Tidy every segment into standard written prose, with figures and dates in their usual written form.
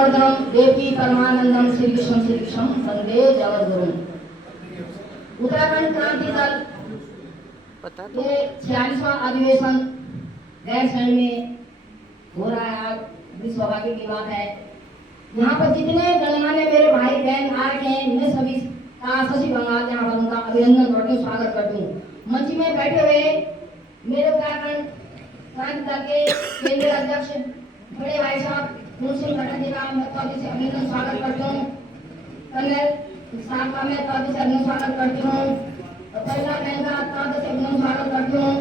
जनार्दनम देवी परमानंदम श्री कृष्ण वंदे जगद्गुरुम। उत्तराखंड क्रांति दल ये 46वां अधिवेशन गैरसैंण में हो रहा है। बड़ी सौभाग्य की बात है। यहाँ पर जितने गणमान्य मेरे भाई बहन आ रहे हैं, मैं सभी का सचिव बंगाल यहाँ पर उनका अभिनंदन करती हूँ, स्वागत करती हूँ। मंच में बैठे हुए मेरे उत्तराखंड क्रांति दल के केंद्रीय अध्यक्ष बड़े भाई साहब मुंशी घटक जी का मैं तौर से अभिनंदन स्वागत करती हूँ। कर्नल साहब का मैं तौर से अभिनंदन स्वागत करती हूँ। पहला बहन का तौर से अभिनंदन स्वागत करती हूँ।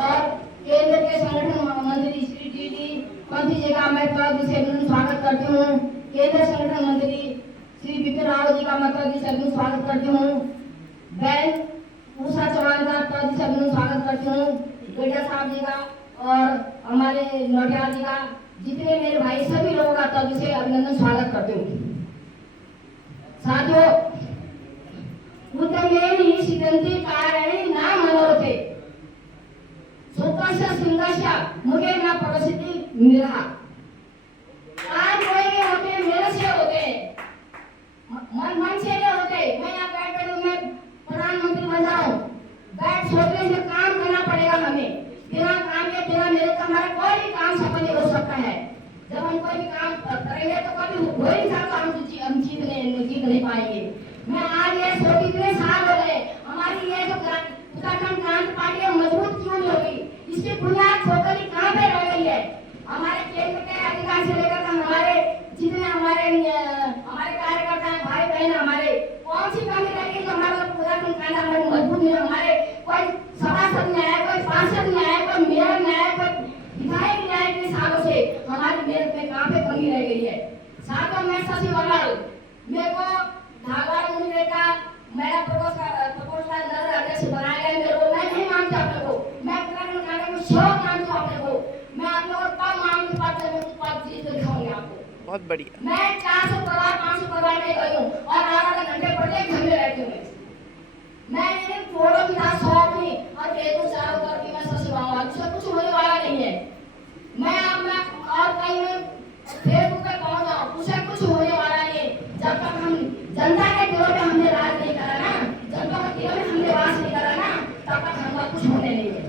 और केंद्र के संगठन मंत्री श्री टी पंथी जी का मैं तौर से अभिनंदन स्वागत करती हूँ। केंद्र संगठन मंत्री श्री विपिन रावत जी का मैं तौर से अभिनंदन स्वागत करती हूँ। बहन उषा चौहान का तौर से अभिनंदन स्वागत करती हूँ। गढ़िया साहब जी का और हमारे नोटिया जी का, जितने मेरे भाई सभी लोगों का तब से अभिनंदन स्वागत करते हूँ। साथियों, उद्यमेन सिद्धंति कारणे न मनोरथे सुखस्य सिंहस्य मुझे न परिस्थिति मिला। आज कोई नहीं होते, मेरे से होते, मन से नहीं होते। मैं यहाँ बैठ कर मैं प्रधानमंत्री बन जाऊँ, बैठ सोचने से काम करना पड़ेगा हमें। बिना काम के बिना मेरे का हमारा कोई भी काम सफल नहीं हो सकता है। जब हम कोई भी काम करेंगे तो कभी हो ही नहीं सकता, हम जीत नहीं पाएंगे। मैं आज ये सोच, इतने साल हो गए हमारी ये जो उत्तराखंड क्रांति पार्टी है मजबूत क्यों नहीं होगी, इसकी बुनियाद खोखली कहाँ पे रह गई है। हमारे केंद्र के अधिकार से लेकर हमारे जितने हमारे कार्यकर्ता हैं, भाई बहन हमारे, कौन सी कमी रह गई जो हमारा उत्तराखंड क्रांति मजबूत नहीं। हमारे कोई सभासद नहीं आया, कोई पार्षद नहीं आया, कोई मेयर नहीं आया, कोई विधायक नहीं आया। इतने सालों से हमारी मेहनत में कहाँ पे कमी रह गई है। साथों में सचिव बंगाल मेरे को धागवाड़ मुझे का मेरा प्रपोजल नगर अध्यक्ष बनाया गया। मेरे को मैं नहीं मानती आप लोगों को, मैं उत्तराखंड क्रांति को शौक मानती हूँ। आप लोगों को मैं आप लोगों को तब मानती पद जीत कर दिखाऊंगी आपको। बहुत बढ़िया। मैं 400 परिवार 500 परिवार में गई हूँ और आधा घंटे प्रत्येक घर में रहती हूँ। मैं फोटो की दास शौक नहीं और बेतु चारों तरफ की मैं सचिव आऊंगा, उससे कुछ होने वाला नहीं है। मैं और कहीं में फेसबुक पे पहुंच जाऊं, उससे कुछ होने वाला नहीं। जब तक हम जनता के दिलों में हमने राज नहीं करा ना, जनता के दिलों में हमने वास नहीं करा ना, तब तक हमारा कुछ होने नहीं है।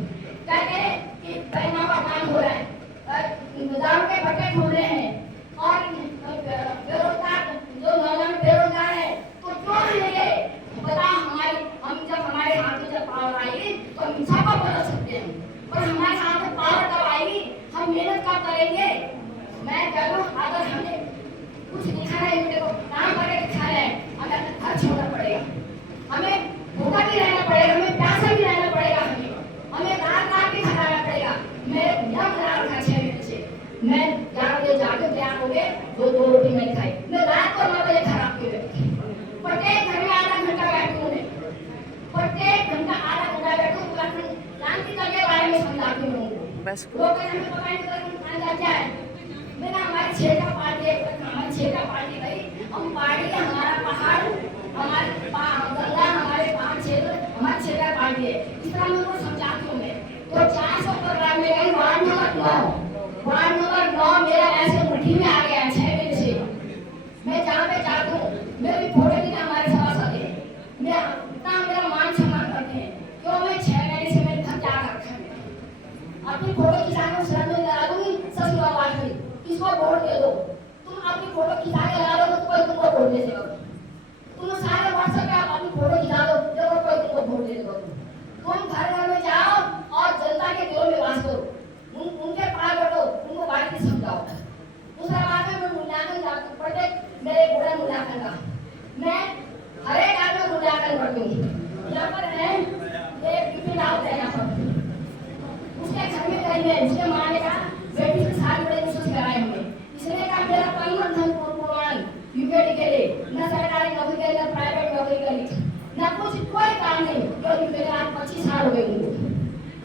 कहते हैं कि पैना का काम हो रहा है, दारू के भट्टे खोल रहे हैं और बेरोजगार जो नौजवान बेरोजगार है तो क्यों नहीं पता। हम जब हमारे हाथ में जब पावर आएगी तो हम छापा बदल सकते हैं, और हमारे हाथ में पावर कब आएगी, हम मेहनत कब करेंगे। मैं करूँ अगर हमने कुछ लिखा है, देखो काम करके दिखा है, हमें अपना घर छोड़ना पड़ेगा, हमें भूखा भी रहना पड़ेगा, हमें प्यासा भी रहना पड़ेगा, हमें रात भी खराना पड़ेगा। मेरे यम लगा रखा 6 महीने से, मैं 11 बजे जाके तैयार हो गए, 2 रोटी मैंने खाई। मैं रात को 9 बजे खराब की प्रत्येक घर में आधा घंटा बैठती हूँ, प्रत्येक घंटा आधा घंटा बैठूं, उत्तराखंड क्रांति दल के बारे में समझाती हूँ। बस लोग हमें पता नहीं उत्तराखंड क्या है। मेरा हमारी क्षेत्र पार्टी है, हमारी क्षेत्र पार्टी भाई, हम पार्टी है, हमारा पहाड़, हमारे गंगा, हमारे पहाड़ क्षेत्र, हमारी क्षेत्र पार्टी है। इस तरह मैं उनको समझाती हूँ। मैं तो 400 प्रोग्राम में गई, वार्ड नंबर 9 मेरा ऐसे मुट्ठी में आ गया है 6 महीने से। मैं जहाँ पे जाती हूँ मेरी फोटो की हमारे सभासद है, मैं इतना मेरा मान सम्मान करते हैं क्यों। मैं 6 महीने से मेरे घर जा रखा है, अपनी फोटो खिंचाने सर में लगा दूंगी, सच आवाज में किसको वोट दे दो। तुम अपनी फोटो खिंचा के लगा दो तो कोई तुमको वोट दे देगा। तुम सारे व्हाट्सएप पे अपनी फोटो खिंचा दो, देखो कोई तुमको वोट दे देगा। तुम घर में जाओ और जनता के दिलों में वास करो, उनके पास बैठो, उनको बात नहीं समझाओ। दूसरा बात है, मैं मूल्यांकन प्रत्येक मेरे पूरा मूल्यांकन का मैं हर एक आदमी मूल्यांकन करती हूँ। यहाँ पर है एक विपिन रावत है, यहाँ पर उसके घर में कहीं है, उसके माँ ने कहा बेटी से शादी बड़े मुश्किल से कराए हमने। इसने कहा मेरा परिवार धन पूर्वान यूपीडी के लिए, न सरकारी नौकरी के लिए, न प्राइवेट नौकरी के लिए, न कुछ कोई काम नहीं, क्योंकि मेरे आज 25 साल हो गए उनको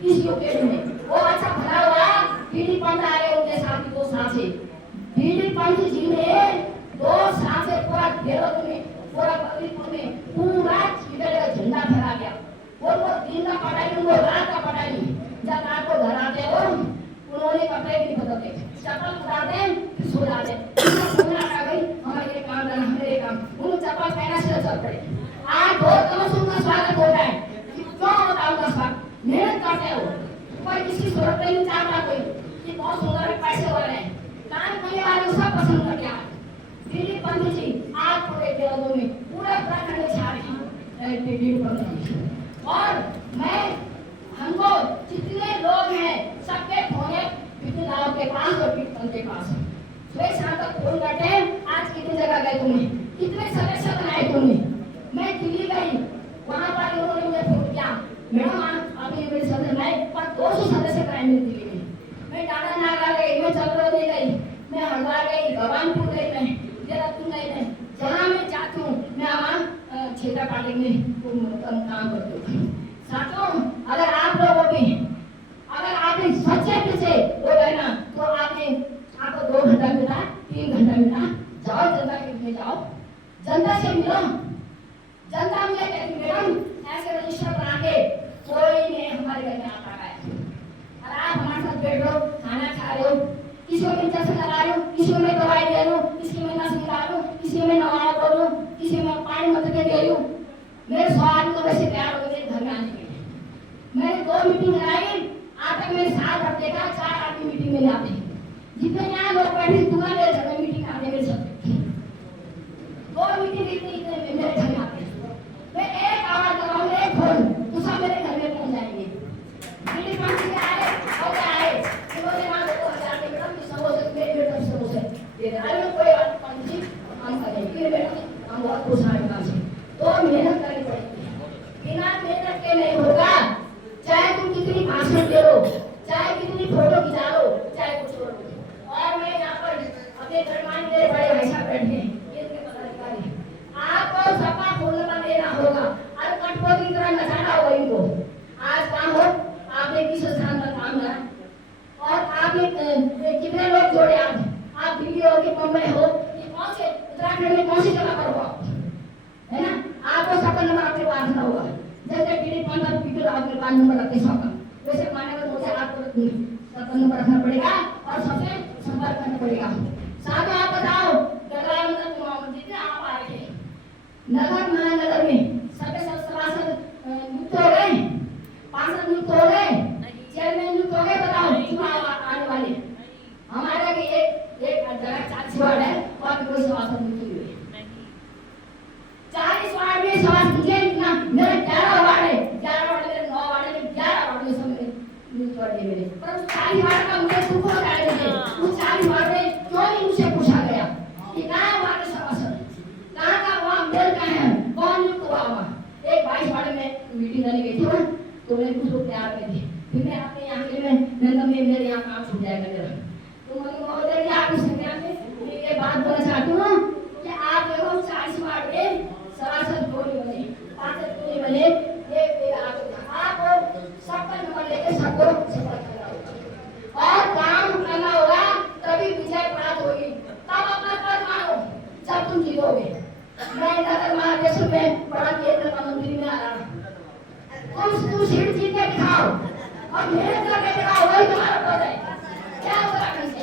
इस यूपीडी में। वो अच्छा भला हुआ बीडी पंथ आ गए उनके साथ 2 साल से। बीडी पंथ जी ने 2 साल से पूरा देहरादून में, पूरा बद्रीपुर में पूरा यूपीडी का झंडा फहरा गया। वो दिन का पढ़ाई, उनको रात का पढ़ाई। जब रात को घर आते हो उन्होंने कपड़े भी बदलते, चप्पल उतारते, सो जाते। टिकट पर। और मैं हमको जितने लोग हैं सबके फोन है पितलाओं के पास और पितल के पास। सुबह शाम तक फोन करते हैं, आज कितनी जगह गए तुमने, कितने सदस्य बनाए तुमने। मैं दिल्ली गई, वहाँ पर उन्होंने मुझे फोन किया, मैडम अभी मेरे सदस्य बनाए पर 200 सदस्य बनाए मेरी दिल्ली में। मैं टाटा नागा गई, मैं चंद्रवती गई, मैं हरिद्वार गई, भगवानपुर गई, मैं देहरादून गई, मैं जहाँ मैं जाती हूँ मैं वहाँ क्षेत्र पार्टी में काम करती हूँ। साथियों, अगर आप लोगों भी अगर आपने सच्चे दिल से वो है ना तो आपको 2 घंटा मिला, 3 घंटा मिला, जाओ जनता के बीच में जाओ, जनता से मिलो। जनता मुझे कहती मैडम ऐसे रजिस्टर बना के कोई नहीं हमारे घर में आता है। और आप हमारे साथ बैठ रहे हो, खाना खा रहे हो, किसी को इंजेक्शन लगा रहे हो, किसी को मैं दवाई दे रही हूँ, किसी में नस मिला रही हूँ, किसी में नवाया कर रही हूँ, किसी में पानी मत के दे रही हूँ। मेरे 100 आदमी तो वैसे तैयार हो गए घर में आने के लिए। मैंने 2 मीटिंग लगाई, आज तक मैंने 7 हफ्ते का 4 आदमी मीटिंग में आते हैं। जितने यहाँ लोग बैठे दुकान मेरे घर में मीटिंग आते मेरे साथ 2 मीटिंग इतने मेरे घर में आते हैं। मैं एक आवाज लगाऊंगा, एक फोन तो सब मेरे घर में पहुंच जाएंगे। मीटिंग पंच से आए और आए इन्होंने वहाँ 2000 के मैडम समोसे मेरे बेटा समोसे दे दे। अरे कोई बात पंच जी हम करेंगे फिर बेटा हम बहुत खुश हैं काम से। तो मेहनत करनी पड़ेगी, बिना मेहनत के नहीं होगा। चाहे तुम कितनी भाषण दे लो, चाहे कितनी फोटो खिंचा लो, चाहे कुछ करो। और मैं यहाँ पर अपने धर्मान मेरे बड़े भाई साहब बैठे हैं, ये उनके पदाधिकारी, आपको सबका फोन नंबर देना होगा और कठपुतली की तरह नचाना होगा इनको। आज काम हो, आपने किस स्थान पर काम करा और आपने कितने लोग जोड़े, आप दिल्ली हो कि मुंबई हो कि कौन से उत्तराखंड में कौन सी जगह पर हो, है ना, आपको सबका नंबर आपके पास रखना होगा। जैसे टीडी 15 पीपल आपके पास नंबर रखते सबका, वैसे मानेगा तो मुझे आपको सबका नंबर रखना पड़ेगा और सबसे संपर्क करना पड़ेगा। साथ आप बताओ गढ़वाल में जितने आप आए थे नगर महानगर में सबके सब सभासद नियुक्त हो गए, पार्षद नियुक्त हो गए, चेयरमैन नियुक्त हो गए। बताओ चुनाव आने वाले हमारे भी एक जगह 40 वार्ड है और कोई सभासद नियुक्त नहीं हुए। 40 वार्ड में सभासद मुझे इतना मेरे 11 वार्ड है, 11 वार्ड मेरे 9 वार्ड में 11 वार्ड में सब मेरे नियुक्त वार्ड मेरे, पर उस 40 वार्ड का मुझे दुख हो रहा है। उस 40 वार्ड में क्यों नहीं मुझसे पूछा गया कि कहाँ वार्ड सभासद, कहाँ का वहाँ मेल का है, कौन नियुक्त हुआ वहाँ। एक 22 वार्ड में मीटिंग करने गई थी वहाँ, तो मैंने कुछ लोग तैयार कर दिए, फिर मैं आपके यहाँ के लिए मैं मेरे यहाँ काम छूट जाएगा मेरा। तो मैंने महोदय जी आप इस संज्ञान में एक बात बोलना चाहती हूँ कि आप देखो 40 वार्ड में सभासद क्यों नहीं बने, पार्षद क्यों नहीं बने, ये आप सबका नंबर लेके सबको सफल करना होगा और काम करना होगा, तभी विजय प्राप्त होगी। तब अपना पद मानो जब तुम जीतोगे। मैं नगर महादेश में बड़ा केंद्र का मंत्री में आ रहा हूँ, तुम सीट जीत के दिखाओ और मेहनत करके दिखाओ, वही तुम्हारा पद है। क्या उत्तराखंड से